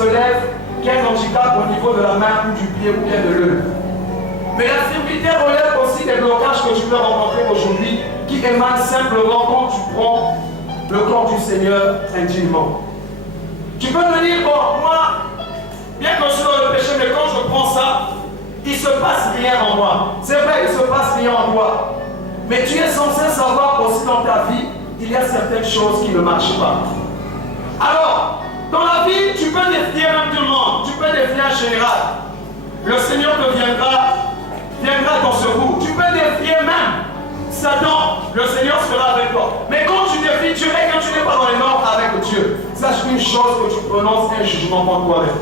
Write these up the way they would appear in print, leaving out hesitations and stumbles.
se lève, qui a un handicap au niveau de la main ou du pied ou bien de l'œil. Mais la fébrilité relève aussi des blocages que tu peux rencontrer aujourd'hui qui émanent simplement quand tu prends le corps du Seigneur intimement. Tu peux me dire, bon, moi, bien que je suis dans le péché, mais quand je prends ça, il ne se passe rien en moi. C'est vrai, il ne se passe rien en toi. Mais tu es censé savoir aussi dans ta vie, il y a certaines choses qui ne marchent pas. Alors, dans la vie, tu peux défier même tout le monde. Tu peux défier un général. Le Seigneur te viendra dans ce coup. Tu peux défier même Satan. Le Seigneur sera avec toi. Mais quand tu défies Dieu et que tu n'es pas dans les normes avec Dieu, sache une chose, que tu prononces un jugement contre toi-même.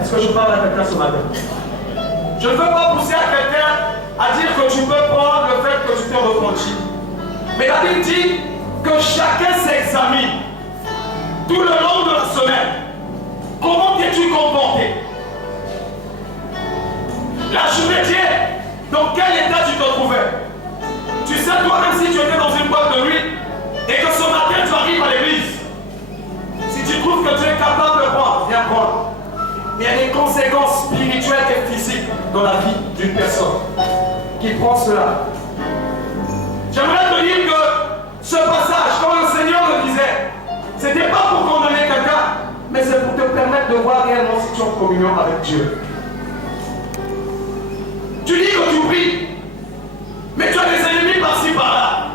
Est-ce que je parle à quelqu'un ce matin? Je ne veux pas pousser à quelqu'un à dire que tu peux prendre le fait que tu t'es repenti. Mais la Bible dit que chacun s'examine tout le long de la semaine. Comment t'es-tu comporté? La journée d'hier, dans quel état tu te trouvais? Tu sais toi-même si tu étais dans une boîte de nuit et que ce matin tu arrives à l'église. Si tu trouves que tu es capable de croire, viens croire. Il y a des conséquences spirituelles et physiques dans la vie d'une personne qui prend cela. J'aimerais te dire que ce passage, comme le Seigneur le disait, ce n'était pas pour condamner quelqu'un, mais c'est pour te permettre de voir réellement si tu es en communion avec Dieu. Tu dis que tu pries, mais tu as des ennemis par-ci par-là.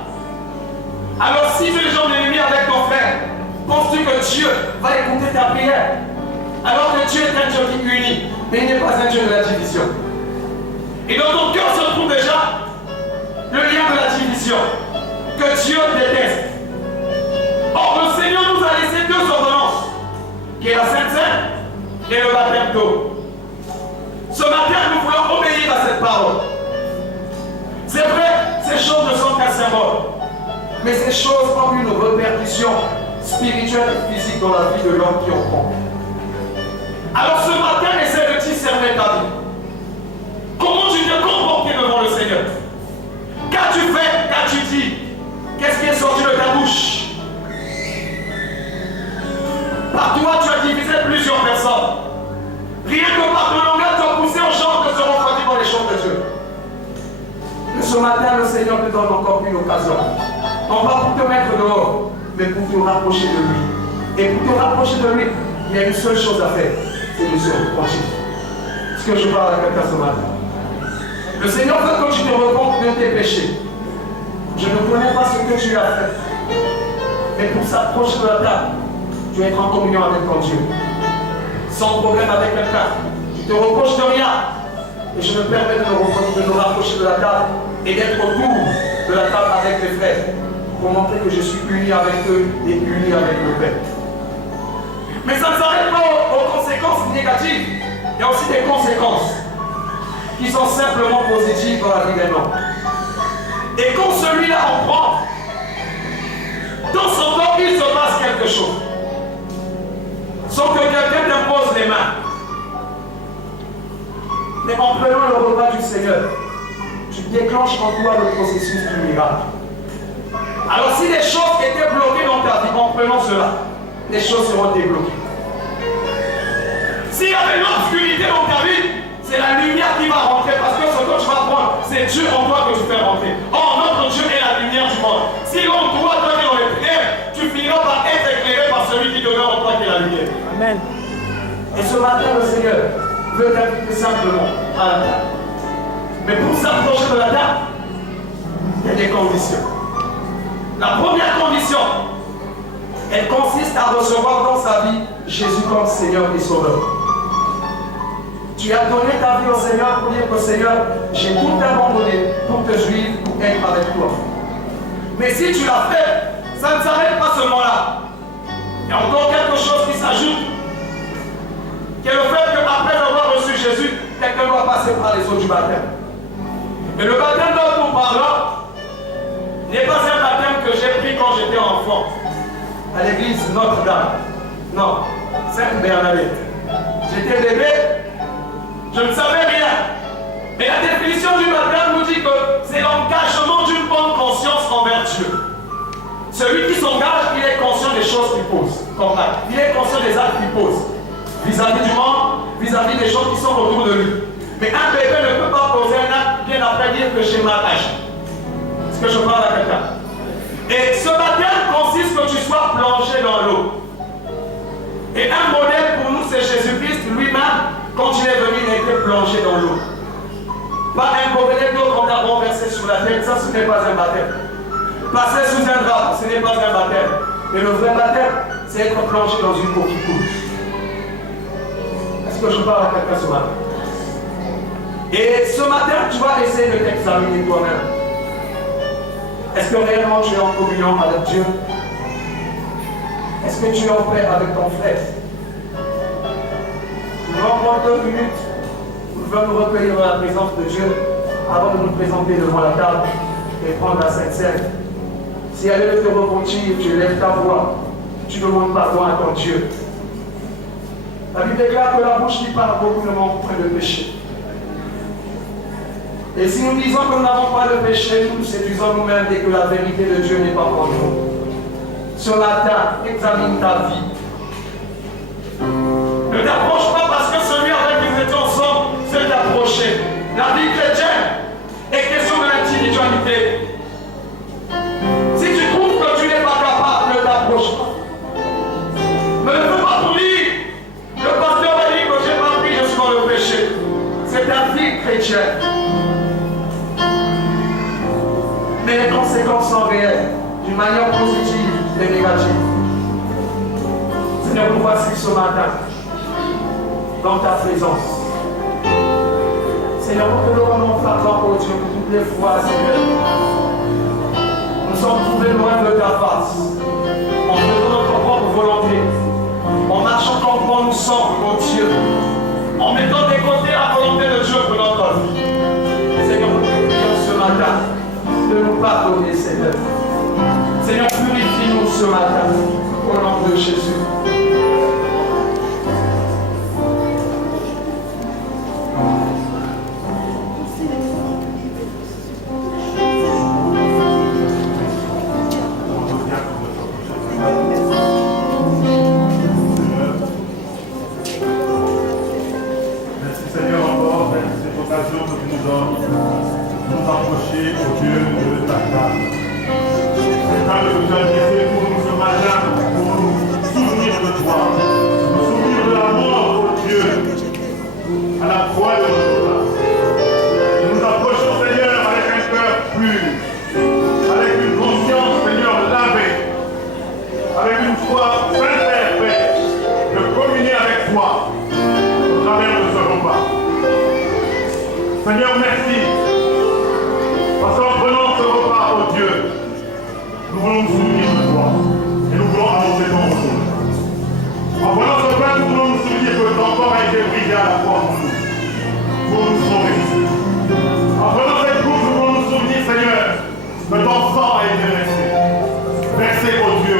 Alors si tu es genre d'ennemi avec ton frère, penses-tu que Dieu va écouter ta prière? Alors que Dieu est un Dieu qui unit, mais il n'est pas un Dieu de la division. Et dans ton cœur se trouve déjà le lien de la division que Dieu déteste. Or, le Seigneur nous a laissé deux ordonnances, qui est la Sainte Seine et le baptême d'eau. Ce matin, nous voulons obéir à cette parole. C'est vrai, ces choses ne sont qu'un symbole, mais ces choses ont une répercussion spirituelle et physique dans la vie de l'homme qui en prend. Alors ce matin, essaie de discerner ta vie. Comment tu t'es comporté devant le Seigneur? Qu'as-tu fait? Qu'as-tu dit? Qu'est-ce qui est sorti de ta bouche? Par toi, tu as divisé plusieurs personnes. Rien que par ton langage, tu as poussé aux gens de se refroidir dans les choses de Dieu. Mais ce matin, le Seigneur te donne encore une occasion. Non pas pour te mettre dehors, mais pour te rapprocher de lui. Et pour te rapprocher de lui, il y a une seule chose à faire, c'est de se reprocher. Est-ce que je parle à quelqu'un ce matin? Le Seigneur veut que tu te repentes de tes péchés. Je ne connais pas ce que tu as fait. Mais pour s'approcher de la table, tu es en communion avec ton Dieu. Sans problème avec quelqu'un. Tu te reproches de rien. Et je me permets de nous rapprocher de la table et d'être autour de la table avec les frères. Pour montrer que je suis uni avec eux et uni avec le Père. Mais ça ne s'arrête pas aux conséquences négatives. Il y a aussi des conséquences qui sont simplement positives dans la vie des hommes. Et quand celui-là en prend, dans son corps, il se passe quelque chose. Sans que quelqu'un t'impose les mains. Mais en prenant le repas du Seigneur, tu déclenches en toi le processus du miracle. Alors si les choses étaient bloquées dans ta vie, en prenant cela, les choses seront débloquées. S'il y avait l'obscurité dans ta vie, c'est la lumière qui va rentrer parce que ce que tu vas prendre, c'est Dieu en toi que tu fais rentrer. Or, notre Dieu est la lumière du monde. Si l'on doit donner dans les prières, tu finiras par être éclairé par celui qui demeure en toi qui est la lumière. Amen. Et ce matin, le Seigneur veut t'inviter simplement à la table. Mais pour s'approcher de la table, il y a des conditions. La première condition, elle consiste à recevoir dans sa vie Jésus comme Seigneur et Sauveur. Tu as donné ta vie au Seigneur pour dire que Seigneur, j'ai tout abandonné pour te suivre, pour être avec toi. Mais si tu l'as fait, ça ne s'arrête pas seulement là. Il y a encore quelque chose qui s'ajoute, qui est le fait qu'après avoir reçu Jésus, quelqu'un doit passer par les eaux du baptême. Et le baptême dont nous parlons n'est pas un baptême que j'ai pris quand j'étais enfant à l'église Notre-Dame. Non, Sainte-Bernadette. J'étais bébé, je ne savais rien. Mais la définition du baptême nous dit que c'est l'engagement d'une bonne conscience envers Dieu. Celui qui s'engage, il est conscient des choses qu'il pose. Il est conscient des actes qu'il pose. vis-à-vis du monde, vis-à-vis des gens qui sont autour de lui. Mais un bébé ne peut pas poser un acte bien après dire que j'ai mal agi. Est-ce que je parle à quelqu'un? Et ce baptême consiste que tu sois plongé dans l'eau. Et un modèle pour nous, c'est Jésus-Christ lui-même. Quand il est venu, il a été plongé dans l'eau. Pas un gobelet d'eau qu'on a renversé sur la tête, ça ce n'est pas un baptême. Passer sous un drap, ce n'est pas un baptême. Mais le vrai baptême, c'est être plongé dans une eau qui coule. Est-ce que je parle à quelqu'un ce matin? Et ce matin, tu vas essayer de t'examiner toi-même. Est-ce que réellement tu es en communion avec Dieu? Est-ce que tu es en paix avec ton frère? Nous allons prendre 2 minutes. Nous allons nous recueillir dans la présence de Dieu avant de nous présenter devant la table et prendre la Sainte Seine. Si elle veut te repentir, tu lèves ta voix. Tu demandes pardon à ton Dieu. La Bible déclare que la bouche qui parle beaucoup ne manque point de péché. Et si nous disons que nous n'avons pas de péché, nous séduisons nous-mêmes et que la vérité de Dieu n'est pas en nous. Ce matin, examine ta vie. Ne t'approche pas parce que celui avec qui nous étions ensemble s'est approché. La vie chrétienne est question de l'individualité. Si tu trouves que tu n'es pas capable, ne t'approche pas. Mais ne peux pas tout dire. Le pasteur a dit que j'ai pas pris, je suis dans le péché. C'est ta vie chrétienne. Mais les conséquences sont réelles, d'une manière positive et négative. Seigneur, nous voici ce matin dans ta présence. Seigneur, nous te demandons pardon, oh Dieu, pour toutes les fois, Seigneur. Nous sommes trouvés loin de ta face, en faisant notre propre volonté, en marchant comme bon nous semble, mon Dieu, en mettant de côté la volonté de Dieu pour notre vie. Seigneur, nous te prions ce matin de nous pardonner, Seigneur. Seigneur, purifie-nous ce matin, au nom de Jésus. Seigneur, merci. Parce qu'en prenant ce repas, oh Dieu, nous voulons nous souvenir de toi. Et nous voulons annoncer ton retour. En prenant ce pain, nous voulons nous souvenir que ton corps a été brisé à la croix pour nous. Pour nous sauver. En prenant cette coupe, nous voulons nous souvenir, Seigneur, que ton sang a été versé. Versé, oh Dieu,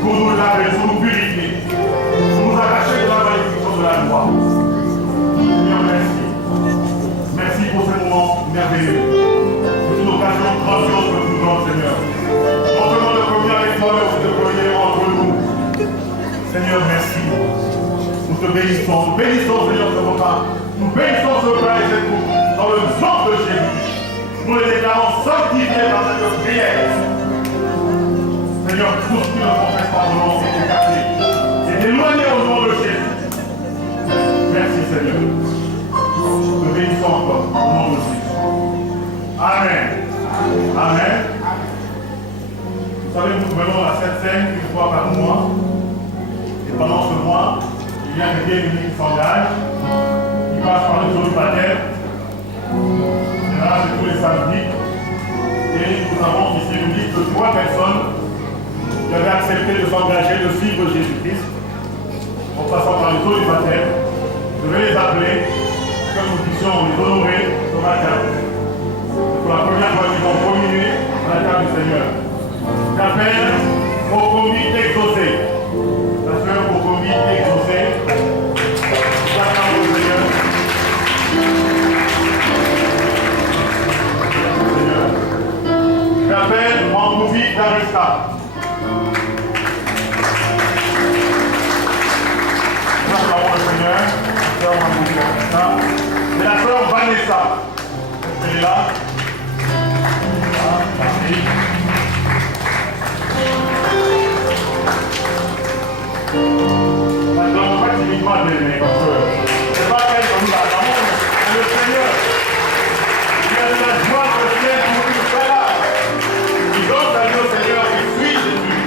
pour nous laver, pour nous purifier, pour nous attacher de la malédiction de la loi. Seigneur, merci. Merci pour ce moment merveilleux. C'est une occasion grandiose que nous donnons, Seigneur. Non seulement de communier avec toi, mais aussi de communier entre nous. Seigneur, merci. Nous te bénissons. Nous bénissons, Seigneur, ce repas. Nous bénissons ce pain et cette coupe dans le nom de Jésus. Nous les déclarons sanctifiés par cette prière. Seigneur, tous qui ne confessent pas ton nom sont écartés. Et éloignés au nom de Jésus. Merci, Seigneur. Nous bénissons encore au nom de Jésus. Amen. Amen. Vous savez, nous venons à cette scène une fois par mois. Et pendant ce mois, il y a des bien-aimés qui s'engagent, qui passent par le jour du baptême. C'est là, c'est tous les samedis. Et nous avons ici une liste de 3 personnes qui avaient accepté de s'engager, de suivre Jésus-Christ en passant par le jour du baptême. Je vais les appeler, que nous puissions les honorer ce matin. C'est pour la première fois qu'ils vont communier à la table du Seigneur. J'appelle au comité exaucé. La sœur au comité exaucé. J'appelle au Seigneur. J'appelle Mangoubi Darista. là. Ah, merci. Maintenant, on va timidement les parce que c'est pas qu'elle comme ça, mais le Seigneur, il a de la joie de ciel pour qu'il soit là. Il donne à Dieu au Seigneur qui suit Jésus.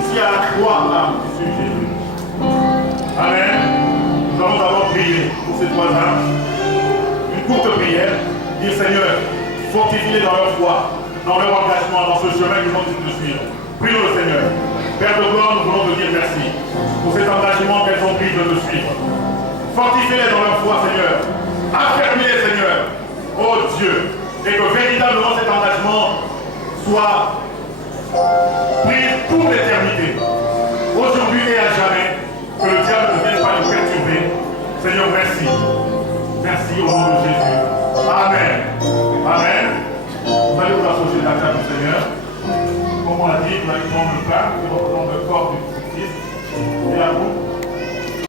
Ici à la croix, là, qui suit Jésus. Amen. Nous allons d'abord prier pour ces trois âmes. Une courte prière. Dire Seigneur, fortifie-les dans leur foi, dans leur engagement, dans ce chemin qu'ils ont de suivre. Prions le Seigneur. Père de gloire, nous voulons te dire merci pour cet engagement qu'elles ont pris de te suivre. Fortifie-les dans leur foi, Seigneur. Affermis-les, Seigneur. Oh Dieu. Et que véritablement cet engagement soit pris pour l'éternité. Aujourd'hui et à jamais. Que le diable ne vienne pas nous perturber. Seigneur, merci. Merci au nom de Jésus. Amen. Amen. Vous allez vous approcher de la table du Seigneur. Comme on l'a dit, vous allez prendre le pain qui représente le corps du Christ et la coupe